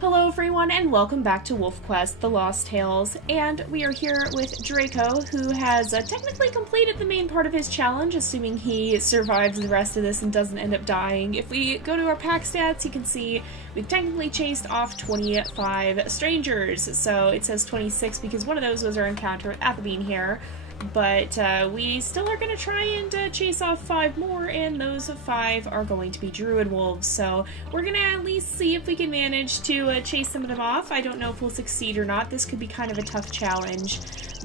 Hello everyone and welcome back to WolfQuest, The Lost Tales, and we are here with Draco, who has technically completed the main part of his challenge, assuming he survives the rest of this and doesn't end up dying. If we go to our pack stats, you can see we've technically chased off 25 strangers, so it says 26 because one of those was our encounter with Athelbean here. But we still are going to try and chase off 5 more, and those 5 are going to be druid wolves. So we're going to at least see if we can manage to chase some of them off. I don't know if we'll succeed or not. This could be kind of a tough challenge.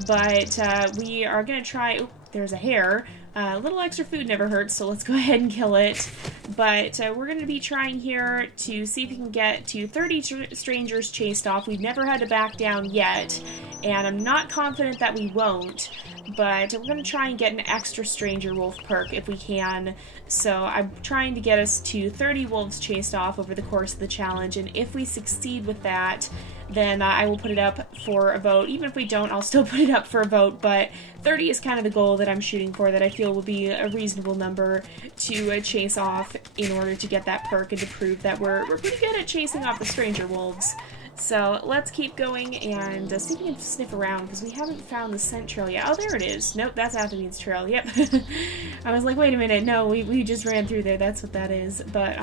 But we are going to try... Oh, there's a hare. A little extra food never hurts, so let's go ahead and kill it. But we're going to be trying here to see if we can get to 30 strangers chased off. We've never had to back down yet, and I'm not confident that we won't. But we're going to try and get an extra stranger wolf perk if we can. So I'm trying to get us to 30 wolves chased off over the course of the challenge, and if we succeed with that, then I will put it up for a vote. Even if we don't, I'll still put it up for a vote, but 30 is kind of the goal that I'm shooting for, that I feel will be a reasonable number to chase off in order to get that perk and to prove that we're pretty good at chasing off the stranger wolves. So let's keep going and see if we can sniff around, because we haven't found the scent trail yet. Oh, there it is. Nope, that's Athelbean's trail. Yep. I was like, wait a minute. No, we just ran through there. That's what that is. But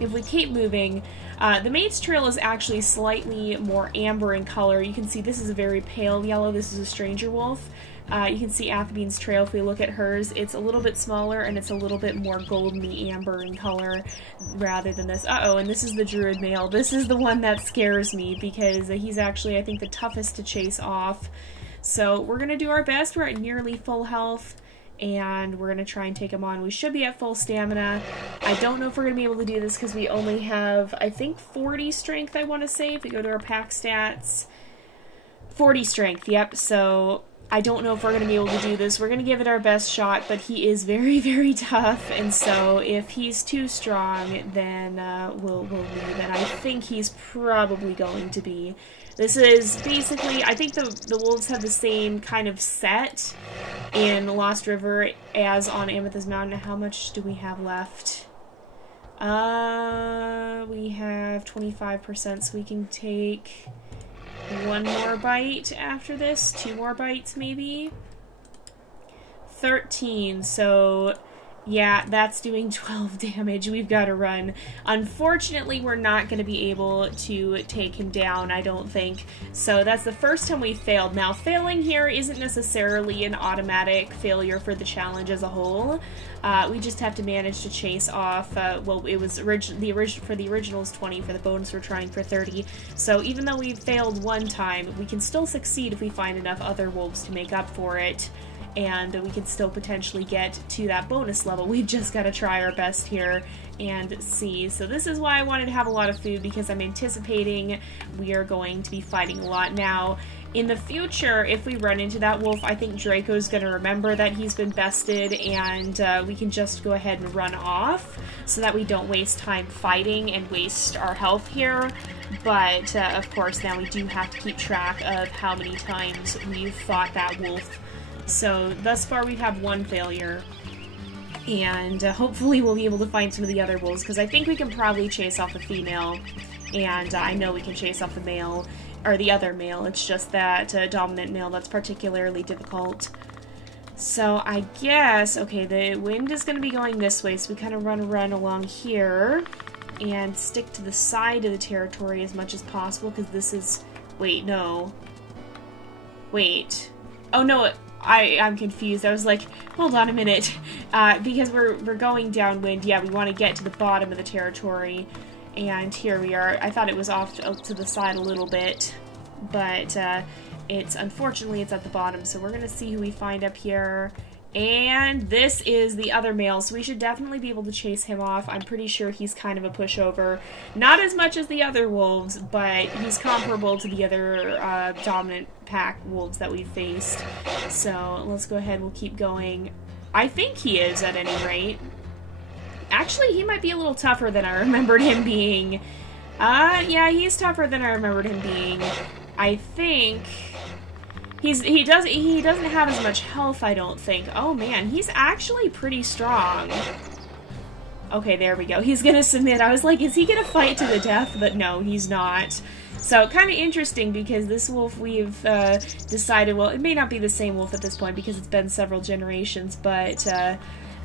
if we keep moving, the mate's trail is actually slightly more amber in color. You can see this is a very pale yellow. This is a stranger wolf. You can see Athelbean's trail. If we look at hers, it's a little bit smaller and it's a little bit more golden-y amber in color rather than this. Uh-oh, and this is the druid male. This is the one that scares me because he's actually, I think, the toughest to chase off. So we're going to do our best. We're at nearly full health, and we're going to try and take him on. We should be at full stamina. I don't know if we're going to be able to do this because we only have, I think, 40 strength, I want to say. If we go to our pack stats, 40 strength, yep. So I don't know if we're going to be able to do this. We're going to give it our best shot, but he is very, very tough, and so if he's too strong, then we'll leave, and I think he's probably going to be. This is basically, I think the wolves have the same kind of set in Lost River as on Amethyst Mountain. How much do we have left? We have 25%, so we can take 1 more bite after this, 2 more bites maybe. 13, so yeah, that's doing 12 damage. We've got to run. Unfortunately, we're not going to be able to take him down, I don't think. So that's the first time we failed. Now, failing here isn't necessarily an automatic failure for the challenge as a whole. We just have to manage to chase off, well, it was for the originals 20, for the bonus we're trying for 30. So even though we failed one time, we can still succeed if we find enough other wolves to make up for it. And we can still potentially get to that bonus level. We've just got to try our best here and see. So this is why I wanted to have a lot of food, because I'm anticipating we are going to be fighting a lot. Now, in the future, if we run into that wolf, I think Draco's going to remember that he's been bested, and we can just go ahead and run off so that we don't waste time fighting and waste our health here. But, of course, now we do have to keep track of how many times we've fought that wolf. So, thus far we've had 1 failure, and hopefully we'll be able to find some of the other wolves, because I think we can probably chase off the female, and I know we can chase off the male, or the other male. It's just that dominant male that's particularly difficult. So I guess, okay, the wind is going to be going this way, so we kind of run along here, and stick to the side of the territory as much as possible, because this is, wait, no. Wait. Oh no, I'm confused. I was like, hold on a minute. Because we're going downwind, yeah, we want to get to the bottom of the territory. And here we are. I thought it was off to the side a little bit. But unfortunately, it's at the bottom. So we're going to see who we find up here. And this is the other male, so we should definitely be able to chase him off. I'm pretty sure he's kind of a pushover. Not as much as the other wolves, but he's comparable to the other dominant pack wolves that we've faced. So let's go ahead, we'll keep going. I think he is, at any rate. Actually, he might be a little tougher than I remembered him being. Yeah, he's tougher than I remembered him being. I think he doesn't have as much health, I don't think. Oh man, he's actually pretty strong. Okay, there we go. He's gonna submit. I was like, is he gonna fight to the death? But no, he's not. So, kind of interesting because this wolf we've decided, well, it may not be the same wolf at this point because it's been several generations, but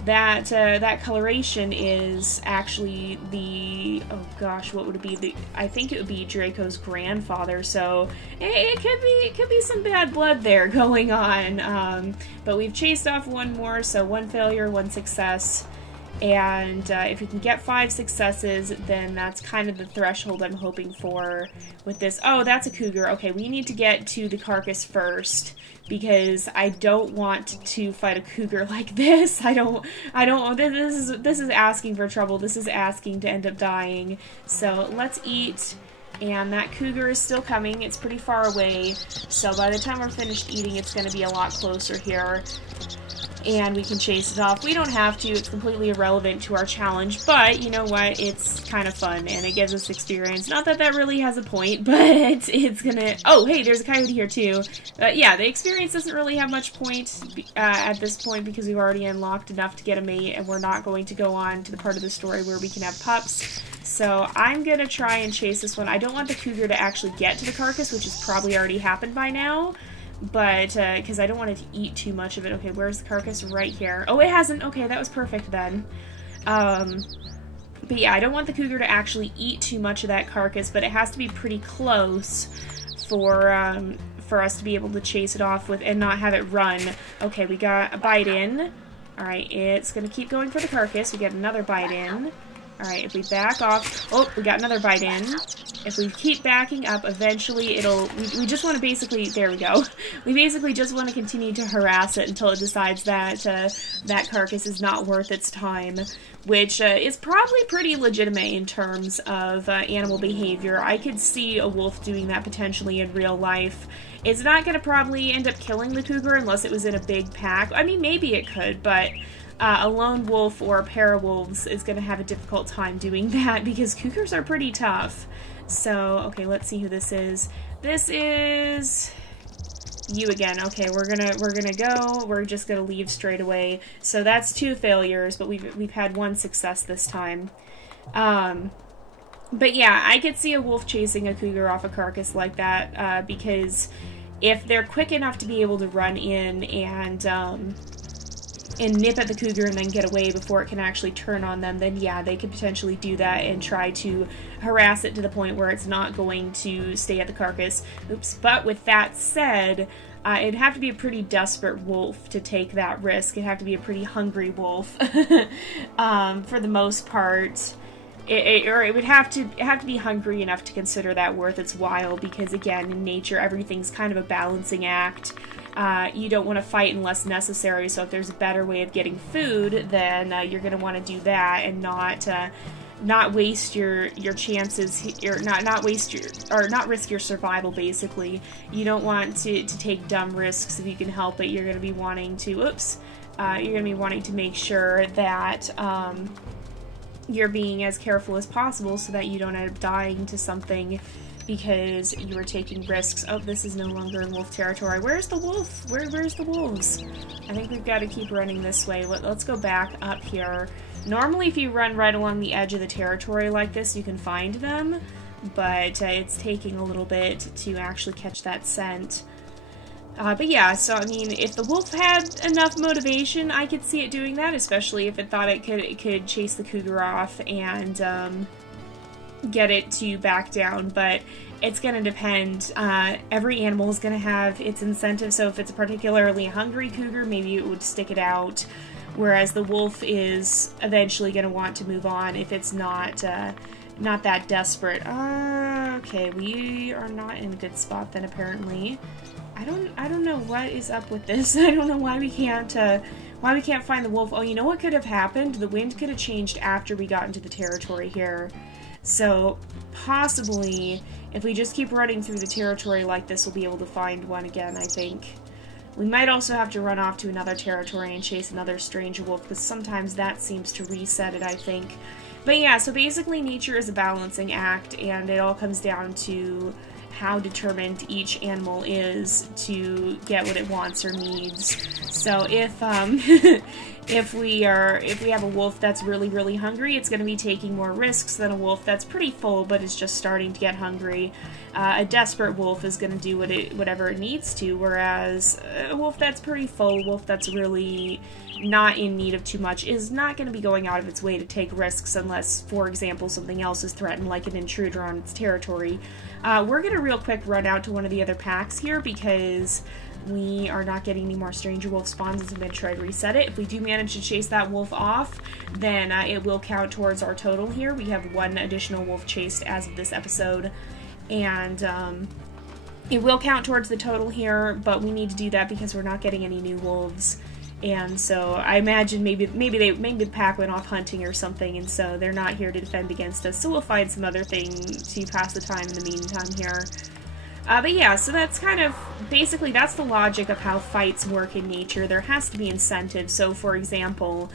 that coloration is actually the, oh gosh, what would it be? I think it would be Draco's grandfather, so it could be some bad blood there going on. But we've chased off one more, so 1 failure, 1 success. And if we can get 5 successes, then that's kind of the threshold I'm hoping for with this. Oh, that's a cougar. Okay, we need to get to the carcass first because I don't want to fight a cougar like this. This is asking for trouble. This is asking to end up dying. So let's eat. And that cougar is still coming. It's pretty far away. So by the time we're finished eating, it's going to be a lot closer here. And we can chase it off. We don't have to. It's completely irrelevant to our challenge, but you know what? It's kind of fun, and it gives us experience. Not that that really has a point, but it's gonna... Oh, hey, there's a coyote here, too. Yeah, the experience doesn't really have much point at this point because we've already unlocked enough to get a mate, and we're not going to go on to the part of the story where we can have pups. So I'm gonna try and chase this one. I don't want the cougar to actually get to the carcass, which has probably already happened by now. But, because I don't want it to eat too much of it. Okay, where's the carcass? Right here. Oh, it hasn't. Okay, that was perfect then. But yeah, I don't want the cougar to actually eat too much of that carcass, but it has to be pretty close for us to be able to chase it off with and not have it run. Okay, we got a bite in. Alright, it's gonna keep going for the carcass. We get another bite in. Alright, if we back off... Oh, we got another bite in. If we keep backing up, eventually it'll... We just want to basically... There we go. We basically just want to continue to harass it until it decides that that carcass is not worth its time, which is probably pretty legitimate in terms of animal behavior. I could see a wolf doing that potentially in real life. It's not going to probably end up killing the cougar unless it was in a big pack. I mean, maybe it could, but... a lone wolf or a pair of wolves is going to have a difficult time doing that because cougars are pretty tough. So, okay, let's see who this is. This is you again. Okay, we're gonna go. We're just gonna leave straight away. So that's 2 failures, but we've had 1 success this time. But yeah, I could see a wolf chasing a cougar off a carcass like that because if they're quick enough to be able to run in and nip at the cougar and then get away before it can actually turn on them, then yeah, they could potentially do that and try to harass it to the point where it's not going to stay at the carcass. Oops. But with that said, it'd have to be a pretty desperate wolf to take that risk. It'd have to be a pretty hungry wolf for the most part. It would have to be hungry enough to consider that worth its while because, again, in nature, everything's kind of a balancing act. You don't want to fight unless necessary, so if there's a better way of getting food, then you're going to want to do that and not waste your chances, or not risk your survival, basically. You don't want to take dumb risks if you can help it. You're going to be wanting to, you're going to be wanting to make sure that you're being as careful as possible so that you don't end up dying to something because you were taking risks. Oh, this is no longer in wolf territory. Where's the wolf? Where's the wolves? I think we've got to keep running this way. Let's go back up here. Normally, if you run right along the edge of the territory like this, you can find them, but it's taking a little bit to actually catch that scent. But yeah, so I mean, if the wolf had enough motivation, I could see it doing that, especially if it thought it could chase the cougar off and get it to back down, but it's going to depend. Every animal is going to have its incentive, so if it's a particularly hungry cougar, maybe it would stick it out, whereas the wolf is eventually going to want to move on if it's not that desperate. Okay, we are not in a good spot then, apparently. I don't know what is up with this. I don't know why we can't find the wolf. Oh, you know what could have happened? The wind could have changed after we got into the territory here. So, possibly, if we just keep running through the territory like this, we'll be able to find one again, I think. We might also have to run off to another territory and chase another strange wolf, because sometimes that seems to reset it, I think. But yeah, so basically nature is a balancing act, and it all comes down to how determined each animal is to get what it wants or needs. So if If we have a wolf that's really, really hungry, it's going to be taking more risks than a wolf that's pretty full but is just starting to get hungry. A desperate wolf is going to do whatever it needs to, whereas a wolf that's pretty full, a wolf that's really not in need of too much, is not going to be going out of its way to take risks unless, for example, something else is threatened, like an intruder on its territory. We're going to real quick run out to one of the other packs here because we are not getting any more stranger wolf spawns as I'm going to try to reset it. If we do manage to chase that wolf off, then it will count towards our total here. We have 1 additional wolf chased as of this episode, and it will count towards the total here, but we need to do that because we're not getting any new wolves. And so I imagine maybe the pack went off hunting or something, and so they're not here to defend against us. So we'll find some other thing to pass the time in the meantime here. But yeah, so that's kind of, basically that's the logic of how fights work in nature. There has to be incentives. So for example,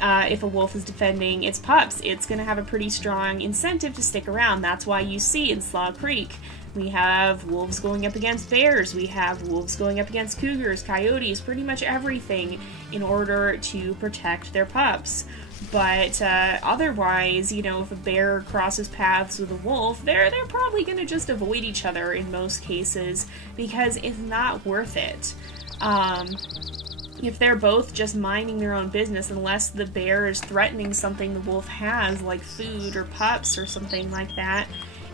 if a wolf is defending its pups, it's going to have a pretty strong incentive to stick around. That's why you see in Slaw Creek, we have wolves going up against bears, we have wolves going up against cougars, coyotes, pretty much everything in order to protect their pups. But otherwise, you know, if a bear crosses paths with a wolf, they're probably going to just avoid each other in most cases because it's not worth it. If they're both just minding their own business, unless the bear is threatening something the wolf has, like food or pups or something like that,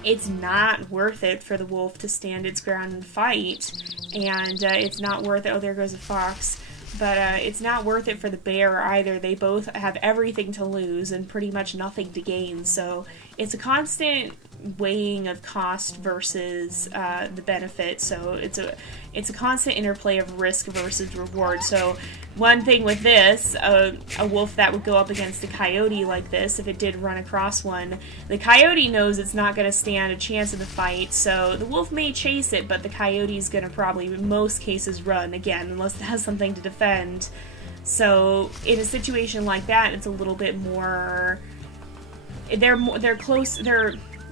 it's not worth it for the wolf to stand its ground and fight. And it's not worth it. Oh, there goes a fox. But it's not worth it for the bear either. They both have everything to lose and pretty much nothing to gain. So it's a constant weighing of cost versus the benefit. So it's a constant interplay of risk versus reward. So one thing with this, a wolf that would go up against a coyote like this, if it did run across one, the coyote knows it's not going to stand a chance in the fight, so the wolf may chase it, but the coyote's going to probably, in most cases, run, again, unless it has something to defend. So in a situation like that, it's a little bit more, they're close,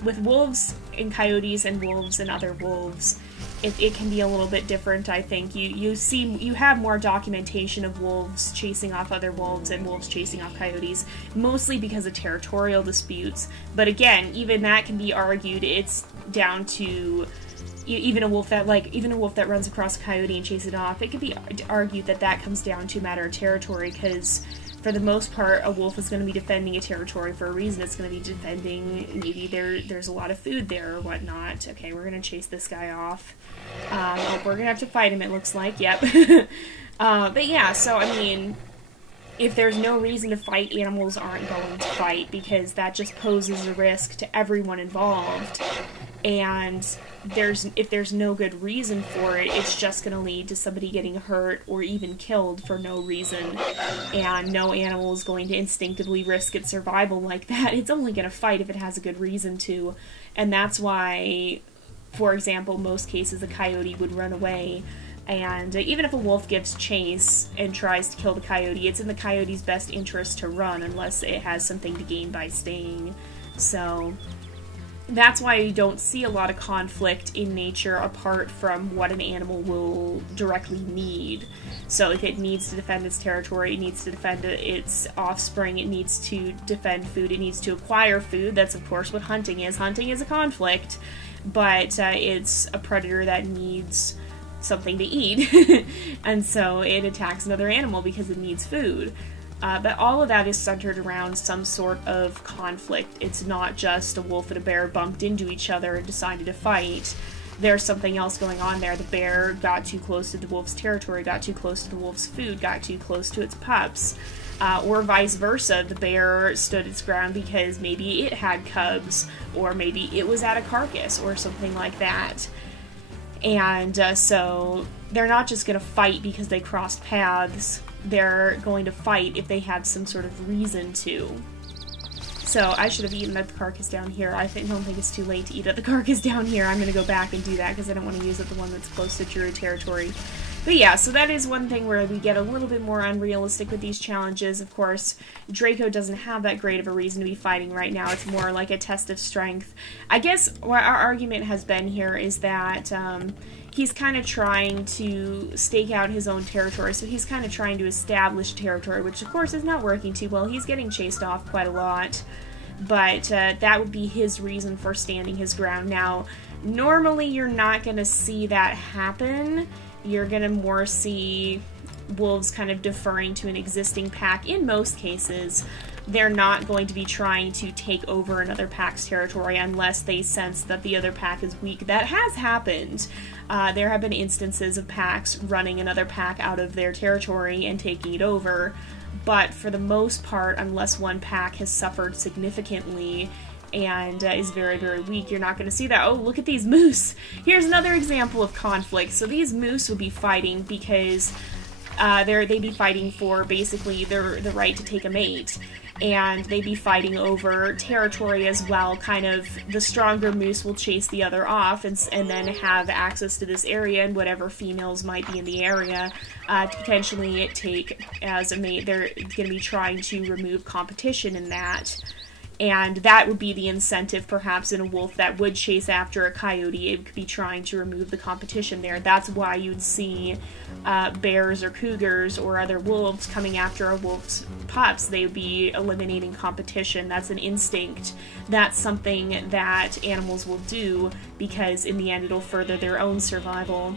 with wolves and coyotes and wolves and other wolves, it can be a little bit different, I think. You have more documentation of wolves chasing off other wolves and wolves chasing off coyotes, mostly because of territorial disputes. But again, even that can be argued. It's down to even a wolf that runs across a coyote and chases it off. It could be argued that that comes down to a matter of territory, because for the most part, a wolf is going to be defending a territory for a reason. It's going to be defending, maybe there's a lot of food there or whatnot. Okay, we're going to chase this guy off. Oh, we're going to have to fight him, it looks like. Yep. But yeah, so I mean, if there's no reason to fight, animals aren't going to fight, because that just poses a risk to everyone involved. And if there's no good reason for it, it's just going to lead to somebody getting hurt or even killed for no reason. And no animal is going to instinctively risk its survival like that. It's only going to fight if it has a good reason to. And that's why, for example, most cases a coyote would run away. And even if a wolf gives chase and tries to kill the coyote, it's in the coyote's best interest to run unless it has something to gain by staying. So that's why you don't see a lot of conflict in nature apart from what an animal will directly need. So if it needs to defend its territory, it needs to defend its offspring, it needs to defend food, it needs to acquire food. That's of course what hunting is. Hunting is a conflict, but it's a predator that needs something to eat, and so it attacks another animal because it needs food. But all of that is centered around some sort of conflict. It's not just a wolf and a bear bumped into each other and decided to fight. There's something else going on there. The bear got too close to the wolf's territory, got too close to the wolf's food, got too close to its pups. Or vice versa, the bear stood its ground because maybe it had cubs, or maybe it was at a carcass, or something like that. And so they're not just going to fight because they crossed paths. They're going to fight if they have some sort of reason to. So I should have eaten at the carcass down here. I don't think it's too late to eat at the carcass down here. I'm going to go back and do that because I don't want to use it the one that's close to Druid territory. But yeah, so that is one thing where we get a little bit more unrealistic with these challenges. Of course, Draco doesn't have that great of a reason to be fighting right now. It's more like a test of strength. I guess what our argument has been here is that he's kind of trying to stake out his own territory, so he's kind of trying to establish territory, which of course is not working too well. He's getting chased off quite a lot, but that would be his reason for standing his ground. Now, normally you're not going to see that happen. You're going to more see wolves kind of deferring to an existing pack in most cases. They're not going to be trying to take over another pack's territory unless they sense that the other pack is weak. That has happened. There have been instances of packs running another pack out of their territory and taking it over, but for the most part, unless one pack has suffered significantly and is very, very weak, you're not going to see that. Oh, look at these moose! Here's another example of conflict. So these moose would be fighting because they'd be fighting for basically the right to take a mate, and they'd be fighting over territory as well. Kind of the stronger moose will chase the other off and then have access to this area and whatever females might be in the area to potentially take as a mate. They're going to be trying to remove competition in that. And that would be the incentive, perhaps, in a wolf that would chase after a coyote. It could be trying to remove the competition there. That's why you'd see bears or cougars or other wolves coming after a wolf's pups. They would be eliminating competition. That's an instinct. That's something that animals will do because, in the end, it'll further their own survival.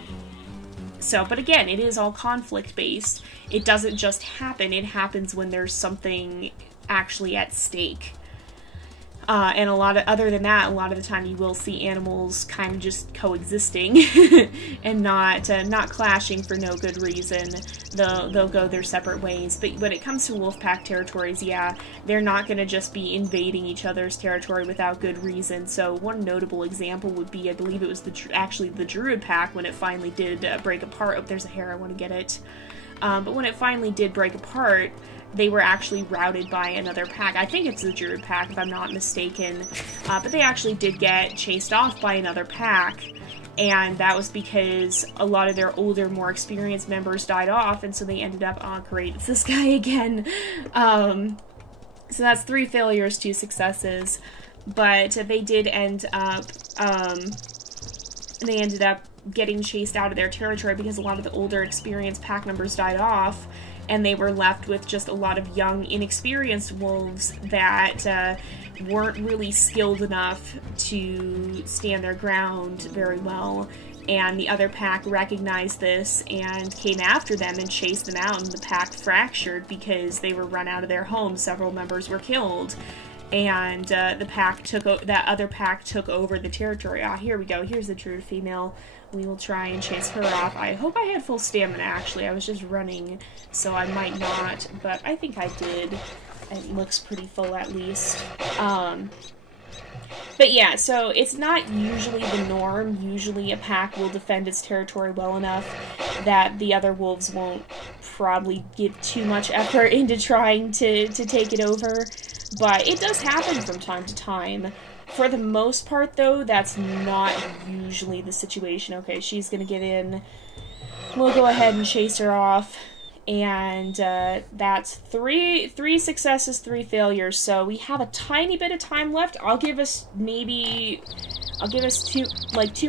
So, but again, it is all conflict-based. It doesn't just happen. It happens when there's something actually at stake. And other than that, a lot of the time you will see animals kind of just coexisting and not clashing for no good reason. They'll go their separate ways. But when it comes to wolf pack territories, yeah, they're not going to just be invading each other's territory without good reason. So one notable example would be, I believe it was actually the Druid pack when it finally did break apart. Oh, there's a hare, I want to get it. But when it finally did break apart, they were actually routed by another pack. I think it's the Druid pack, if I'm not mistaken. But they actually did get chased off by another pack. And that was because a lot of their older, more experienced members died off, and so they ended up, oh great, it's this guy again. So that's 3 failures, 2 successes. But they did end up, they ended up getting chased out of their territory because a lot of the older, experienced pack members died off, and they were left with just a lot of young, inexperienced wolves that weren't really skilled enough to stand their ground very well. And the other pack recognized this and came after them and chased them out, and the pack fractured because they were run out of their home. Several members were killed. And that other pack took over the territory. Ah, here we go. Here's the Druid female. We will try and chase her off. I hope I had full stamina, actually. I was just running, so I might not, but I think I did. It looks pretty full, at least. But yeah, so it's not usually the norm. Usually a pack will defend its territory well enough that the other wolves won't probably give too much effort into trying to take it over. But it does happen from time to time. For the most part, though, that's not usually the situation. Okay, she's gonna get in. We'll go ahead and chase her off. And that's three successes, 3 failures. So we have a tiny bit of time left. I'll give us 2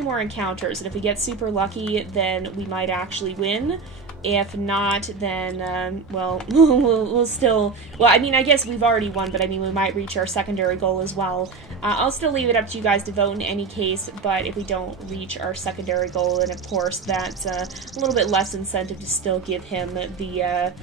more encounters. And if we get super lucky, then we might actually win. If not, then, well, we'll still... Well, I mean, I guess we've already won, but I mean, we might reach our secondary goal as well. I'll still leave it up to you guys to vote in any case, but if we don't reach our secondary goal, then of course that's a little bit less incentive to still give him the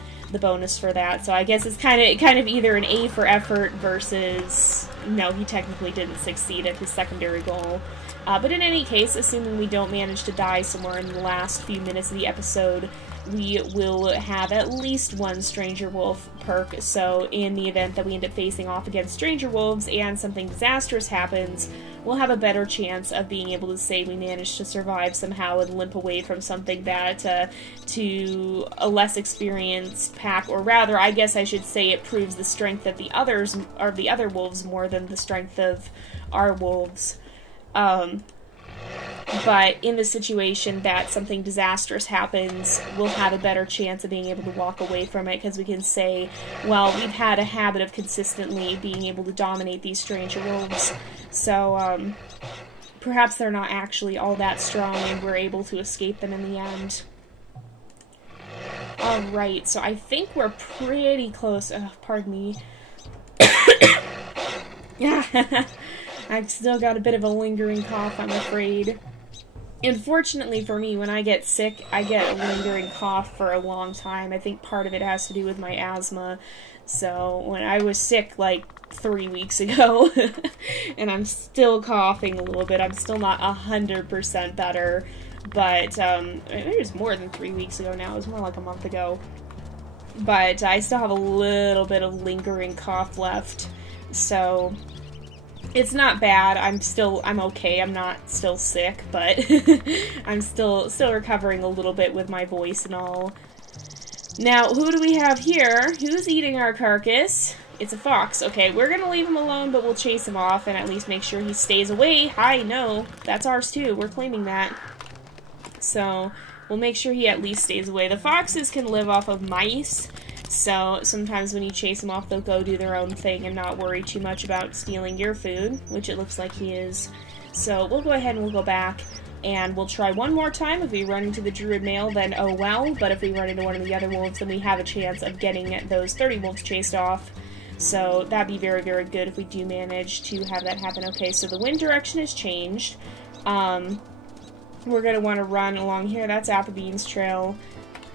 bonus for that. So I guess it's kind of either an A for effort versus, no, he technically didn't succeed at his secondary goal. But in any case, assuming we don't manage to die somewhere in the last few minutes of the episode, we will have at least 1 Stranger Wolf perk, so in the event that we end up facing off against Stranger Wolves and something disastrous happens, we'll have a better chance of being able to say we managed to survive somehow and limp away from something that, to a less experienced pack, or rather, I guess I should say it proves the strength of the other wolves more than the strength of our wolves. But in the situation that something disastrous happens, we'll have a better chance of being able to walk away from it, because we can say, well, we've had a habit of consistently being able to dominate these stranger wolves, so perhaps they're not actually all that strong and we're able to escape them in the end. Alright, so I think we're pretty close. Pardon me. Yeah, I've still got a bit of a lingering cough, I'm afraid. Unfortunately for me, when I get sick, I get a lingering cough for a long time. I think part of it has to do with my asthma. So when I was sick like 3 weeks ago, and I'm still coughing a little bit, I'm still not 100% better, but it was more than 3 weeks ago now, it was more like a month ago. But I still have a little bit of lingering cough left, so it's not bad. I'm okay. I'm not still sick, but I'm still recovering a little bit with my voice and all. Now, who do we have here? Who's eating our carcass? It's a fox. Okay, we're gonna leave him alone, but we'll chase him off and at least make sure he stays away. Hi, no, that's ours too. We're claiming that. So, we'll make sure he at least stays away. The foxes can live off of mice, so sometimes when you chase them off, they'll go do their own thing and not worry too much about stealing your food, which it looks like he is. So we'll go ahead and we'll go back, and we'll try one more time. If we run into the druid male, then oh well, but if we run into one of the other wolves, then we have a chance of getting those 30 wolves chased off. So that'd be very, very good if we do manage to have that happen. Okay, so the wind direction has changed. We're going to want to run along here. That's Applebean's trail.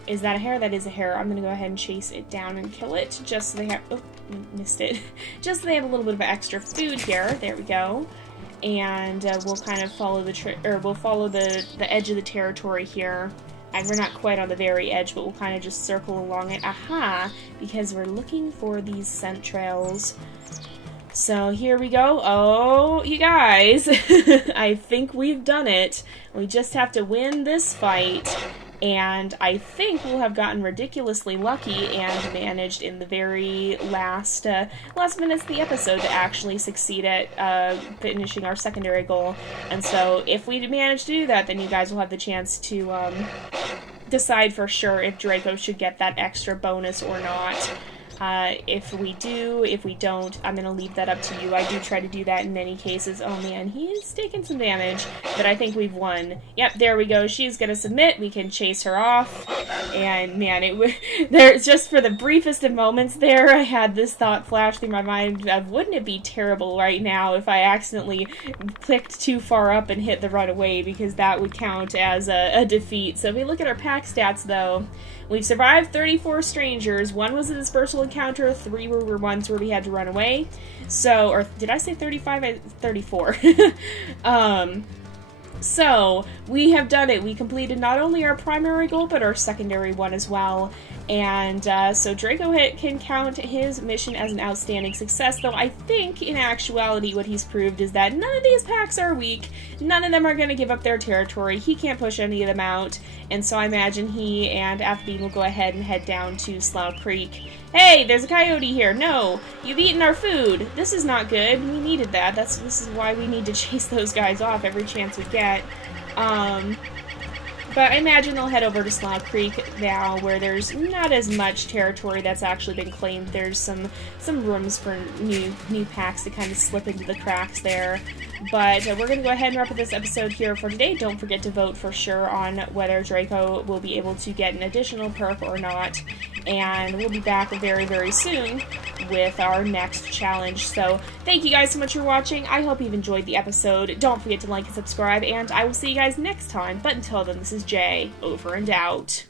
Is that a hare? That is a hare. I'm going to go ahead and chase it down and kill it, just so they have... Oh, missed it. Just so they have a little bit of extra food here. There we go. And we'll kind of follow the edge of the territory here. And we're not quite on the very edge, but we'll kind of just circle along it. Aha! Because we're looking for these scent trails. So here we go. Oh, you guys. I think we've done it. We just have to win this fight. And I think we'll have gotten ridiculously lucky and managed in the very last minutes of the episode to actually succeed at finishing our secondary goal. And so if we manage to do that, then you guys will have the chance to decide for sure if Draco should get that extra bonus or not. If we do, if we don't, I'm going to leave that up to you. I do try to do that in many cases. Oh man, he is taking some damage, but I think we've won. Yep, there we go. She's going to submit. We can chase her off. And man, there's just for the briefest of moments there, I had this thought flash through my mind of, wouldn't it be terrible right now if I accidentally clicked too far up and hit the runaway, because that would count as a defeat. So if we look at our pack stats though, we've survived 34 strangers. 1 was a dispersal encounter, 3 were ones where we had to run away. So, or did I say 35? 34. So, we have done it. We completed not only our primary goal, but our secondary one as well. And so Draco can count his mission as an outstanding success, though I think in actuality what he's proved is that none of these packs are weak, none of them are going to give up their territory, he can't push any of them out, and so I imagine he and Applebean will go ahead and head down to Slough Creek. Hey, there's a coyote here! No! You've eaten our food! This is not good. We needed that. This is why we need to chase those guys off every chance we get. But I imagine they'll head over to Slough Creek now, where there's not as much territory that's actually been claimed. There's some rooms for new packs to kind of slip into the cracks there. But we're going to go ahead and wrap up this episode here for today. Don't forget to vote for sure on whether Draco will be able to get an additional perk or not. And we'll be back very, very soon with our next challenge. So thank you guys so much for watching. I hope you've enjoyed the episode. Don't forget to like and subscribe, and I will see you guys next time. But until then, this is Jay, over and out.